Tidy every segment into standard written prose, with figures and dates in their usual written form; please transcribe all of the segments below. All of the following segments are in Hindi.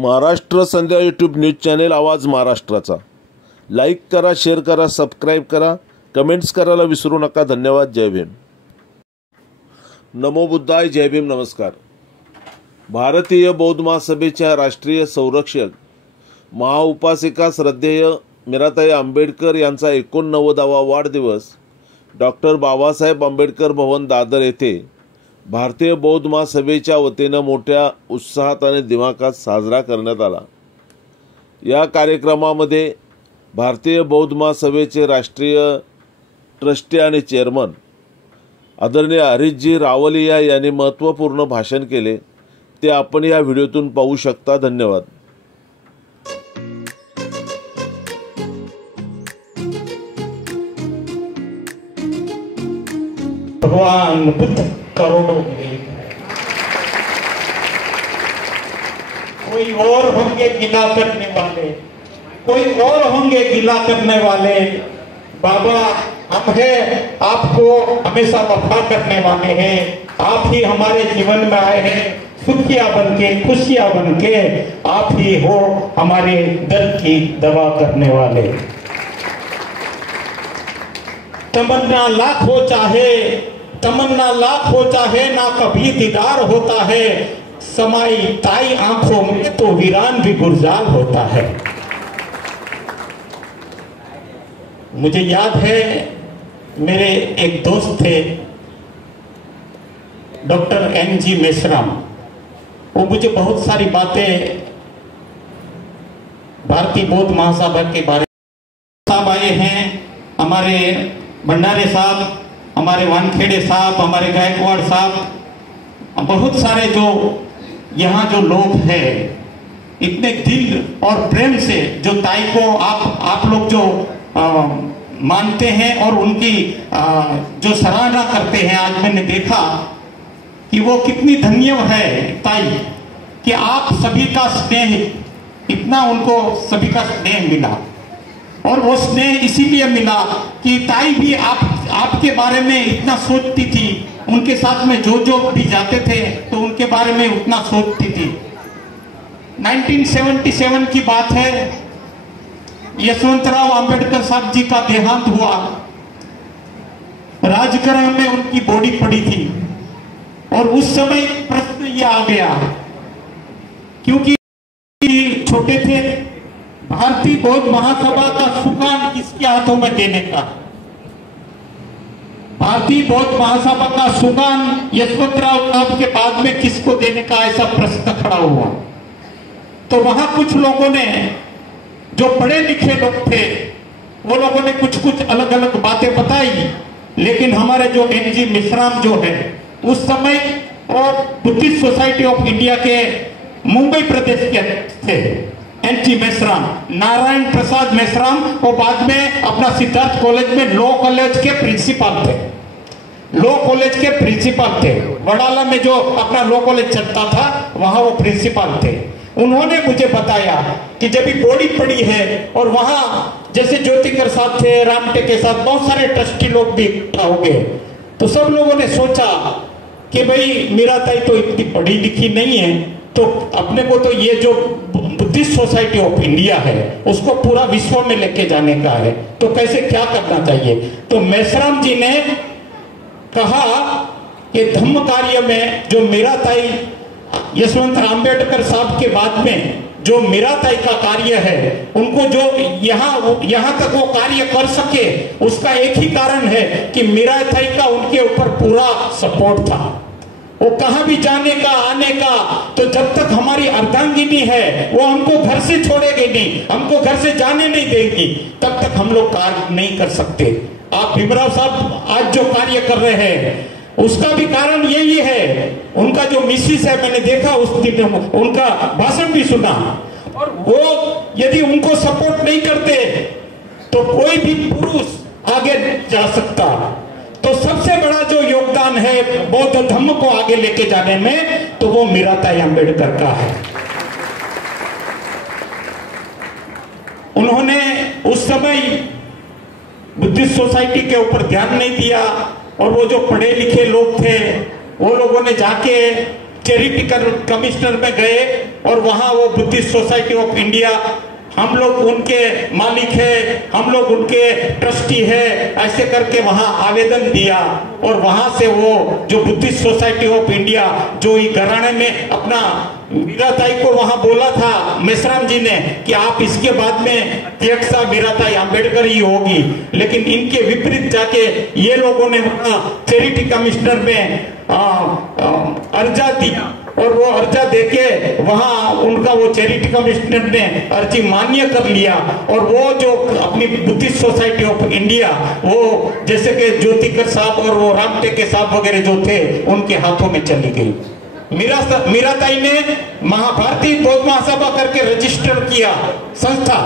महाराष्ट्र संध्या यूट्यूब न्यूज चॅनेल आवाज महाराष्ट्राचा लाईक करा, शेअर करा, सबस्क्राईब करा, कमेंट्स करायला विसरू नका। धन्यवाद। जय भीम। नमो बुद्धाय। जय भीम। नमस्कार। भारतीय बौद्ध महासभेच्या राष्ट्रीय संरक्षक महाउपासिका श्रद्धेय मीराताई आंबेडकर यांचा 89वा वाढदिवस डॉक्टर बाबासाहेब आंबेडकर भवन दादर येथे भारतीय बौद्ध महासभेच्या वतीने मोठ्या उत्साहात आणि दिमाखात साजरा करण्यात आला। या कार्यक्रमामध्ये भारतीय बौद्ध महासभेचे राष्ट्रीय ट्रस्टी आणि चेअरमन आदरणीय हरीशजी रावलिया यांनी महत्त्वपूर्ण भाषण केले। ते आपण या व्हिडिओतून पाहू शकता। धन्यवाद। भगवान बुद्ध करोड़ों में कोई और होंगे गिला करने वाले, कोई और होंगे गिला करने वाले। बाबा हम हैं, आपको हमेशा वफा करने वाले हैं। आप ही हमारे जीवन में आए हैं सुखिया बन के, खुशियां बन के। आप ही हो हमारे दर्द की दवा करने वाले। तमन्ना लाख हो चाहे, तमन्ना लाख हो चाहे, ना कभी दीदार होता है। समाई ताई आंखों में तो वीरान भी गुलजार होता है। मुझे याद है मेरे एक दोस्त थे डॉक्टर एन.जी. मेश्राम। वो मुझे बहुत सारी बातें भारतीय बौद्ध महासभा के बारे में साहब आए हैं। हमारे भंडारे साहब, हमारे वानखेड़े साहब, हमारे गायकवाड़ साहब, बहुत सारे जो यहाँ जो लोग हैं, इतने दिल और प्रेम से जो ताई को आप लोग जो मानते हैं और उनकी जो सराहना करते हैं। आज मैंने देखा कि वो कितनी धन्य है ताई कि आप सभी का स्नेह, इतना उनको सभी का स्नेह मिला। और वो स्नेह इसीलिए मिला कि ताई भी आपके बारे में इतना सोचती थी। उनके साथ में जो भी जाते थे तो उनके बारे में उतना सोचती थी। 1977 की बात है, यशवंतराव आंबेडकर साहब जी का देहांत हुआ। राजगृह में उनकी बॉडी पड़ी थी और उस समय प्रश्न ये आ गया, क्योंकि छोटे थे, भारतीय बौद्ध महासभा का सुकान किसके हाथों में देने का? भारतीय बौद्ध महासभा का सुकान यशवंतराव साहब के बाद में किसको देने का, ऐसा प्रश्न खड़ा हुआ। तो वहां कुछ लोगों ने, जो पढ़े लिखे लोग थे, वो लोगों ने कुछ कुछ अलग अलग बातें बताई। लेकिन हमारे जो एन.जी. मेश्राम जो है, उस समय और बुद्धिस्ट सोसाइटी ऑफ इंडिया के मुंबई प्रदेश के थे। एन.जी. मेश्राम, नारायण प्रसाद मेश्राम, और बाद में अपना सिद्धार्थ कॉलेज में लॉ कॉलेज के प्रिंसिपल थे। लॉ कॉलेज के प्रिंसिपल थे। वडाला में जो अपना लॉ कॉलेज चलता था, वहां वो प्रिंसिपल थे। उन्होंने मुझे बताया कि जब भी बॉडी पड़ी है और वहां जैसे ज्योतिकर साहब थे, रामटे के साथ बहुत सारे ट्रस्टी लोग भी इकट्ठा हो गए, तो सब लोगों ने सोचा कि भाई मीराताई तो इतनी पढ़ी लिखी नहीं है, तो अपने को तो ये जो बुद्धिस्ट सोसाइटी ऑफ इंडिया है उसको पूरा विश्व में लेके जाने का है, तो कैसे क्या करना चाहिए। तो मेश्राम जी ने कहा कि धम्म कार्य में जो मीराताई, यशवंत आंबेडकर साहब के बाद में जो मीराताई का कार्य है, उनको जो यहाँ तक वो कार्य कर सके, उसका एक ही कारण है कि मीराताई का उनके ऊपर पूरा सपोर्ट था। वो कहाँ भी जाने का, आने का, तो जब तक हमारी अर्धांगिनी है वो हमको घर से छोड़ेगी नहीं, हमको घर से जाने नहीं देगी, तब तक हम लोग कार्य नहीं कर सकते। आप भीमराव साहब आज जो कार्य कर रहे हैं, उसका भी कारण यही है। उनका जो मिसिस है, मैंने देखा उस दिन उनका भाषण भी सुना, और वो यदि उनको सपोर्ट नहीं करते तो कोई भी पुरुष आगे जा सकता। तो सबसे बड़ा जो योगदान है बौद्ध धर्म को आगे लेके जाने में, तो वो मीराताई आंबेडकर का है। उन्होंने उस समय बुद्धिस्ट सोसाइटी के ऊपर ध्यान नहीं दिया, और वो जो पढ़े लिखे लोग थे वो लोगों ने जाके चैरिटी कमिश्नर में गए और वहां वो बुद्धिस्ट सोसाइटी ऑफ इंडिया, हम लोग उनके मालिक है, हम लोग उनके ट्रस्टी है, ऐसे करके वहां आवेदन दिया। और वहां से वो जो बुद्धिस्ट सोसाइटी ऑफ इंडिया जो ये घराने में अपना मीराताई को वहां बोला था मेश्राम जी ने कि आप इसके बाद में अध्यक्ष मीराताई अंबेडकर ही होगी, लेकिन इनके विपरीत जाके ये लोगों ने वहां चैरिटी कमिश्नर में अर्जा दिया और वो अर्जा देके वहां उनका वो चैरिटी कमिश्नर ने अर्जी मान्य कर लिया। और वो जो अपनी बुद्धिस्ट सोसाइटी ऑफ इंडिया वो जैसे कि ज्योतिकर साहब और वो राम टेके साहब वगैरह जो थे उनके हाथों में चली गई। मीराताई ने भारतीय बौद्ध महासभा करके रजिस्टर किया संस्था,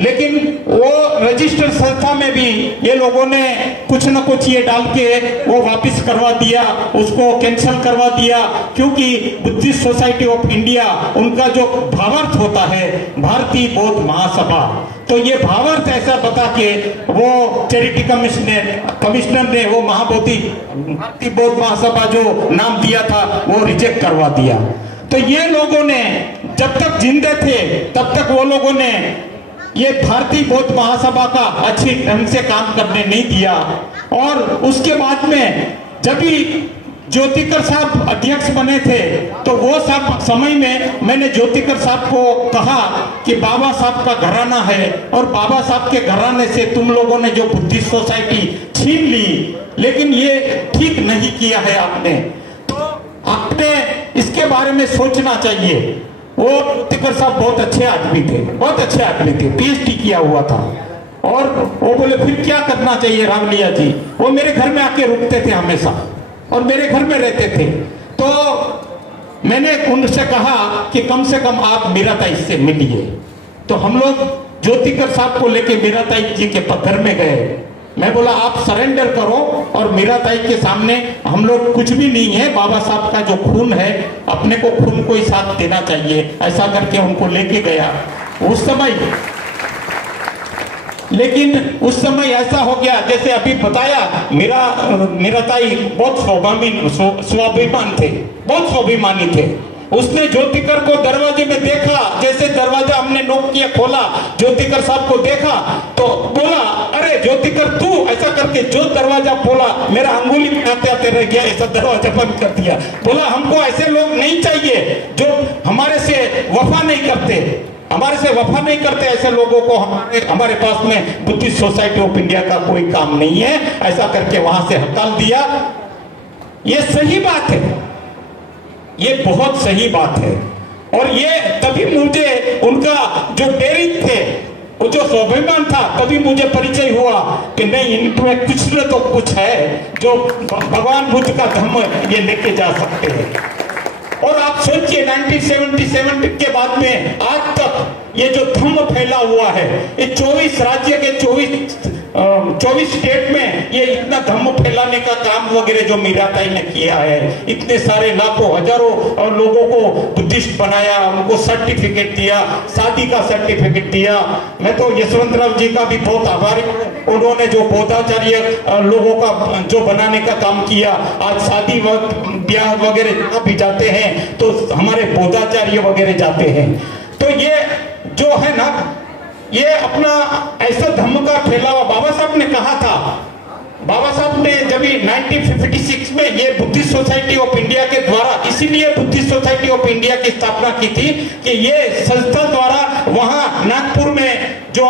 लेकिन वो रजिस्टर संस्था में भी ये लोगों ने कुछ न कुछ ये डाल के वो वापस करवा दिया, उसको कैंसिल करवा दिया, क्योंकि बुद्धिस्ट सोसाइटी ऑफ इंडिया उनका जो भावार्थ होता है भारतीय बौद्ध महासभा, तो ये भावार्थ ऐसा बता के वो चैरिटी कमिश्नर ने वो भारतीय बौद्ध महासभा जो नाम दिया था वो रिजेक्ट करवा दिया। तो ये लोगों ने जब तक जिंदे थे तब तक वो लोगों ने ये भारतीय बौद्ध महासभा का अच्छी ढंग से काम करने नहीं दिया। और उसके बाद में जब भी ज्योतिकर साहब अध्यक्ष बने थे तो वो सब समय में मैंने ज्योतिकर साहब को कहा कि बाबा साहब का घराना है और बाबा साहब के घराने से तुम लोगों ने जो बुद्धिस्ट सोसाइटी छीन ली, लेकिन ये ठीक नहीं किया है आपने, तो आपने इसके बारे में सोचना चाहिए। वो ज्योतिकर साहब बहुत अच्छे आदमी थे, बहुत अच्छे आदमी थे, पीएचडी किया हुआ था। और वो बोले फिर क्या करना चाहिए रामलिया जी? वो मेरे घर में आके रुकते थे हमेशा और मेरे घर में रहते थे। तो मैंने उनसे कहा कि कम से कम आप मीराताई से मिलिए। तो हम लोग ज्योतिकर साहब को लेके मीराताई जी के घर में गए। मैं बोला आप सरेंडर करो और मीराताई के सामने हम लोग कुछ भी नहीं है, बाबा साहब का जो खून है अपने को खून को ही साथ देना चाहिए, ऐसा करके उनको लेके गया उस समय। लेकिन उस समय ऐसा हो गया जैसे अभी बताया, मीराताई बहुत स्वाभिमान थे, बहुत स्वाभिमानी थे। उसने ज्योतिकर को दरवाजे में देखा, जैसे दरवाजा हमने नॉक किया खोला, ज्योतिकर साहब को देखा तो बोला अरे ज्योतिकर तू, ऐसा करके जो दरवाजा खोला मेरा अंगुली में आते आते रह गया, ऐसा दरवाजा बंद कर दिया। बोला हमको ऐसे लोग नहीं चाहिए जो हमारे से वफा नहीं करते, हमारे से वफा नहीं करते, ऐसे लोगों को हमारे पास में बुद्धिस्ट सोसाइटी ऑफ इंडिया का कोई काम नहीं है, ऐसा करके वहां से हटाल दिया। ये सही बात है, ये बहुत सही बात है। और ये तभी मुझे उनका जो डेरी थे, वो जो स्वाभिमान था, तभी मुझे परिचय हुआ कि नहीं इनमें कुछ न तो कुछ है जो भगवान बुद्ध का धर्म ये लेके जा सकते हैं। और आप सोचिए 1977 के बाद में आज तक ये जो धम्म फैला हुआ है, ये 24 राज्य के 24 स्टेट में ये इतना धम्म फैलाने का काम वगैरह जो मीराताई ने किया है, इतने सारे लाखों हजारों और लोगों को बुद्धिस्ट बनाया, उनको सर्टिफिकेट दिया, शादी का सर्टिफिकेट दिया। मैं तो यशवंतराव जी का भी बहुत आभारी हूँ, उन्होंने जो बौद्धाचार्य लोगों का जो बनाने का काम किया। आज शादी ब्याह वगैरह भी जाते हैं तो हमारे बौद्धाचार्य वगैरह जाते हैं। तो ये जो है ना, ये अपना ऐसा धम्म का फैलावा बाबा साहब ने कहा था। बाबा साहब ने जब 1956 में ये बुद्धिस्ट सोसाइटी ऑफ इंडिया के द्वारा, इसीलिए बुद्धिस्ट सोसाइटी ऑफ इंडिया की स्थापना की थी कि ये संस्था द्वारा वहां नागपुर में जो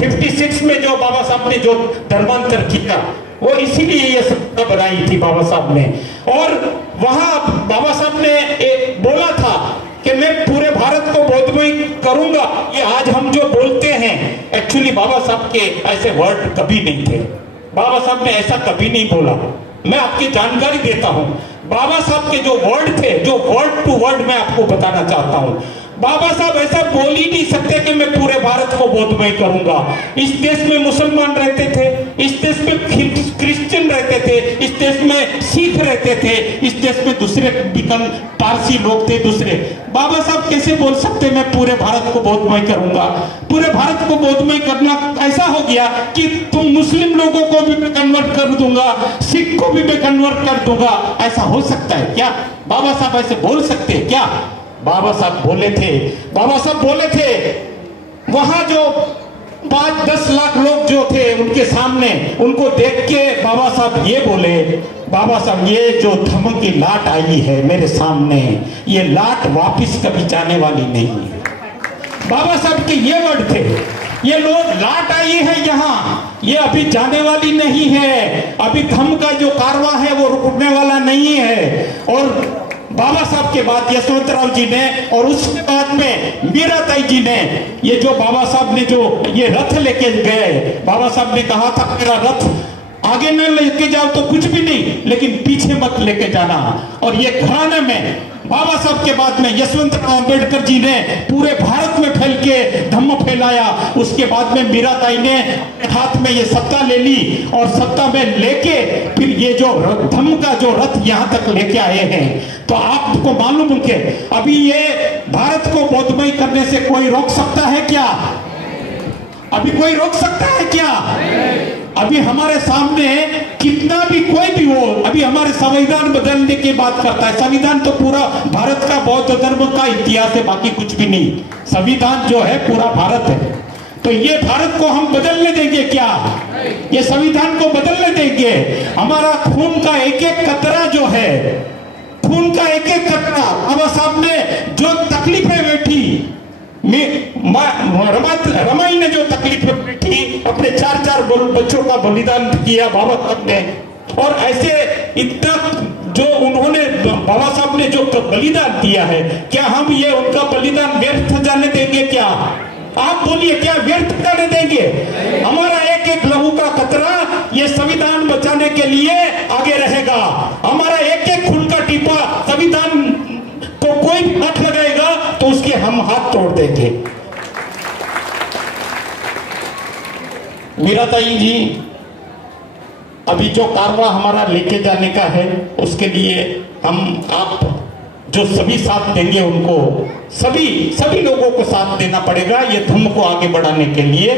56 में जो बाबा साहब ने जो धर्मांतर किया, वो इसीलिए ये संस्था बनाई थी बाबा साहब ने। और वहां बाबा साहब ने एक बोला था कि मैं पूरे भारत को बौद्धमय करूंगा। ये आज हम जो बोलते हैं, एक्चुअली बाबा साहब के ऐसे वर्ड कभी नहीं थे, बाबा साहब ने ऐसा कभी नहीं बोला। मैं आपकी जानकारी देता हूं, बाबा साहब के जो वर्ड थे, जो वर्ड टू वर्ड मैं आपको बताना चाहता हूं। बाबा साहब ऐसा बोल ही नहीं सकते कि मैं पूरे भारत को बौद्धमय करूंगा। इस देश में मुसलमान रहते थे, इस देश में क्रिश्चियन रहते थे, इस देश में सिख रहते थे, इस देश में दूसरे पारसी लोग थे दूसरे। बाबा साहब कैसे बोल सकते मैं पूरे भारत को बौद्धमय करूंगा? पूरे भारत को बौद्धमय करना ऐसा हो गया कि तुम मुस्लिम लोगों को भी मैं कन्वर्ट कर दूंगा, सिख को भी मैं कन्वर्ट कर दूंगा। ऐसा हो सकता है क्या? बाबा साहब ऐसे बोल सकते हैं क्या? बाबा साहब बोले थे वहां जो 5-10 लाख लोग जो थे उनके सामने, उनको देख के बाबा साहब ये बोले, बाबा साहब ये जो धम्म की लाट आई है मेरे सामने, ये लाट वापिस कभी जाने वाली नहीं है। बाबा साहब के ये वर्ड थे, ये लोग लाट आई है यहाँ, ये अभी जाने वाली नहीं है, अभी धम्म का जो कारवां है वो रुकने वाला नहीं है। और बाबा साहब के बाद यशवंतराव जी ने और उसके बाद में मीराताई जी ने, ये जो बाबा साहब ने जो ये रथ लेके गए, बाबा साहब ने कहा था मेरा रथ आगे न लेके जाओ तो कुछ भी नहीं, लेकिन पीछे मत लेके जाना। और ये घराने में बाबा साहब के बाद में यशवंतराव अंबेडकर जी ने पूरे भारत में फैल के धम्म फैलाया। उसके बाद में मीराताई ने हाथ में ये सत्ता ले ली और सत्ता में लेके फिर ये जो धम्म का जो रथ यहाँ तक लेके आए हैं। तो आपको मालूम है कि अभी ये भारत को बौद्धमय करने से कोई रोक सकता है क्या? अभी कोई रोक सकता है क्या? अभी हमारे सामने कितना भी कोई भी हो, अभी हमारे संविधान बदलने की बात करता है। संविधान तो पूरा भारत का बौद्ध धर्म का इतिहास है, बाकी कुछ भी नहीं। संविधान जो है पूरा भारत है। तो ये भारत को हम बदलने देंगे क्या? ये संविधान को बदलने देंगे? हमारा खून का एक एक कतरा जो है, खून का एक एक कतरा, बाबा साहब ने जो तकलीफें बैठी, रमाई ने जो तकलीफें बैठी, अपने 4-4 बच्चों का बलिदान किया बाबा साहब ने। और ऐसे इतना जो उन्होंने बाबा साहब ने जो बलिदान दिया है, क्या हम ये उनका बलिदान व्यर्थ जाने देंगे क्या? आप बोलिए, क्या व्यर्थ जाने देंगे? हमारा एक एक लहू का कतरा ये संविधान बचाने के लिए आगे रहेगा। हमारा एक एक खून का टीपा संविधान को कोई भी हाथ लगाएगा तो उसके हम हाथ तोड़ देंगे। मीराताई जी, अभी जो कारवां हमारा लेके जाने का है उसके लिए आप जो सभी साथ देंगे, उनको सभी लोगों को साथ देना पड़ेगा ये धम्म को आगे बढ़ाने के लिए।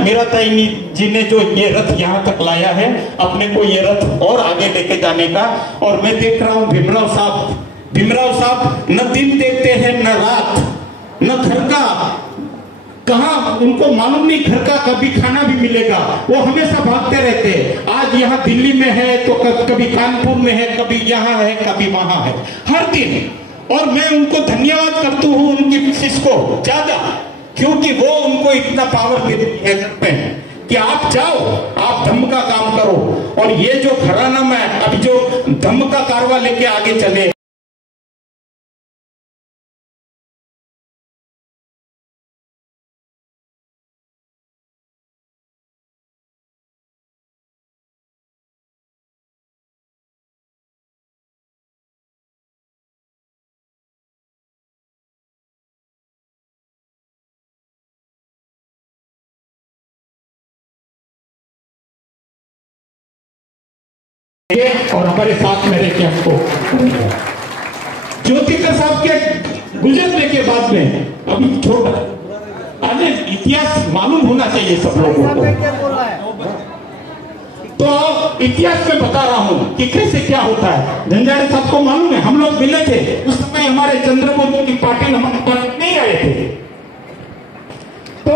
मीराताई जी ने जो ये रथ यहाँ तक लाया है, अपने को ये रथ और आगे लेके जाने का। और मैं देख रहा हूँ भीमराव साहब न दिन देखते हैं न रात, न घर का कहाँ उनको मालूम नहीं, घर का कभी खाना भी मिलेगा, वो हमेशा भागते रहते हैं। आज यहाँ दिल्ली में है तो कभी कानपुर में है, कभी यहाँ है, कभी वहां है, हर दिन। और मैं उनको धन्यवाद करता हूँ उनकी कोशिश को ज्यादा, क्योंकि वो उनको इतना पावर देती है घर पे कि आप जाओ, आप धम्म का काम करो। और ये जो घराना में अभी जो धम्म का कारवां लेके आगे चले, और हमारे साथ में रहकर हमको ज्योतिकर साहब के गुजरने के बाद में अभी छोटा आज इतिहास मालूम होना चाहिए सब लोगों को। तो इतिहास में बता रहा हूं कि कैसे क्या होता है। झंझाड़े साहब को मालूम है, हम लोग मिले थे उस समय, हमारे चंद्रबाबू की पार्टी हमारे पास नहीं आए थे। तो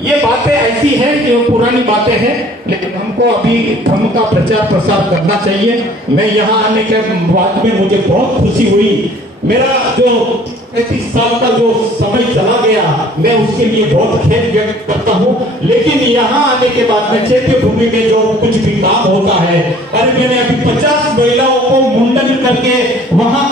ये बातें ऐसी हैं जो पुरानी बातें हैं, लेकिन हमको अभी धम्म का प्रचार प्रसार करना चाहिए। मैं यहाँ आने के बाद में मुझे बहुत खुशी हुई। मेरा जो 35 साल का जो समय चला गया, मैं उसके लिए बहुत खेद व्यक्त करता हूँ। लेकिन यहाँ आने के बाद में चैत्य भूमि में जो कुछ भी काम होता है, अरे मैंने अभी 50 महिलाओं को मुंडन करके वहाँ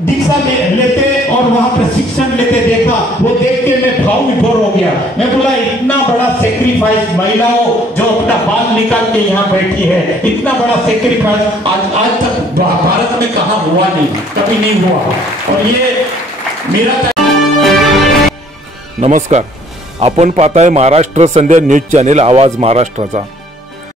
दीक्षा लेते और वहां प्रशिक्षण लेते देखा। वो देख के मैं भाव विभोर हो गया। मैं बोला इतना बड़ा सेक्रीफाइस, महिलाओं जो अपना बाल निकाल के यहाँ बैठी है, इतना बड़ा सेक्रीफाइस आज तक भारत में कहाँ हुआ नहीं, कभी नहीं हुआ। और ये मेरा नमस्कार, आपण पाहताय महाराष्ट्र संध्या न्यूज चॅनेल आवाज महाराष्ट्राचा।